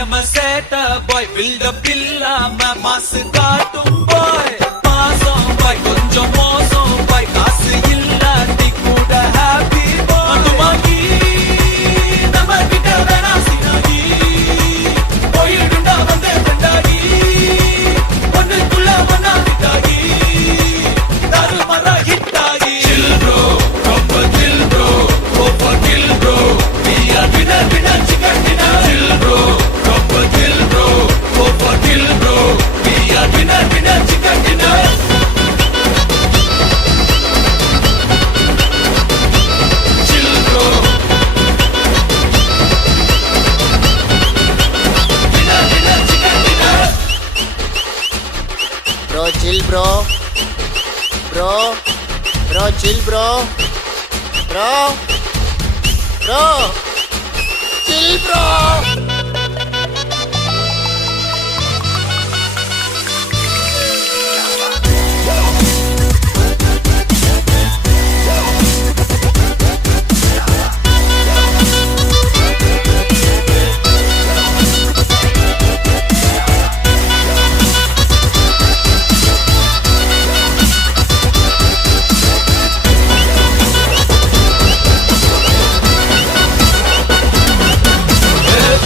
am a setter boy, build up இல்லாம மாசு காட்டும் boy. மாசம் boy, கொஞ்சம் மோசம் boy, காசு இல்லாட்டி கூட happy boy. அதுமாகி நம்ம கிட்ட வேணா சினாகி, போயிடுண்டா வந்தே கண்டாகி, ஒண்ணுக்குள்ள ஒன்னா கிட்டாகி, தாறுமாறா hit ஆகி. Chill bro, ரொம்ப chill bro, over kill bro, we are winner winner chicken dinner. Chill bro, ரொம்ப chill bro, over kill bro, we are winner winner chicken dinner. Chill bro, winner winner chicken dinner. Bro, chill bro. Bro, chill bro. Bro, chill bro.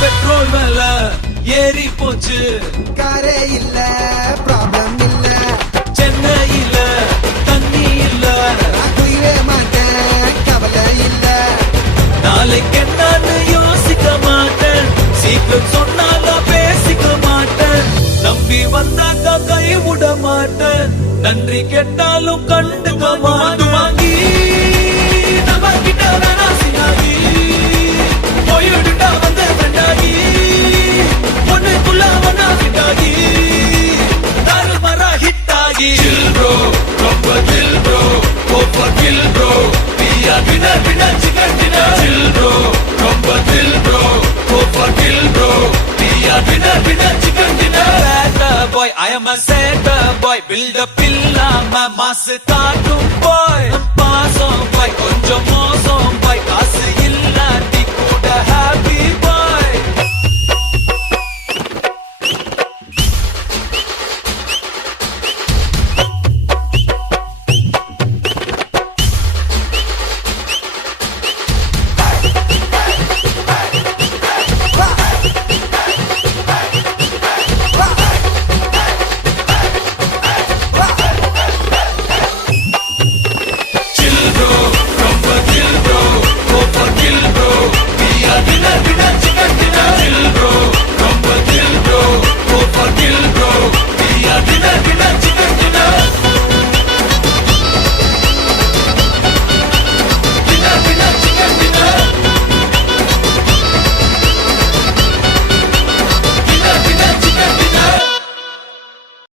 Petrol மேல ஏறி போச்சு, காரே இல்ல problem இல்ல, சென்னையில தண்ணி இல்ல, நான் குயிலே மாட்டேன் கவலை இல்ல, நாளைக்கு என்னன்னு யோசிக்க மாட்டேன், சீக்கிரம் சொன்னாலும் பேசிக்க மாட்டேன், நம்பி வந்தாக்கா கை விட மாட்டேன், நன்றி கேட்டாலும் கண்டுக்க மாட்டேன். வாங்கி நம்ம கிட்ட வேணா சினாகி, போயிடுண்டா வந்த கண்டாகி, ஒண்ணுக்குள்ள ஒன்னா கிட்டாகி, தாறுமாறா hit ஆகி. Chill bro, ரொம்ப chill bro, over kill bro, we are winner winner chicken dinner. Chill bro, ரொம்ப chill bro, over kill bro, we are winner winner chicken dinner. Setter boy, I am a setter boy, build up இல்லாம மாசு காட்டும் boy.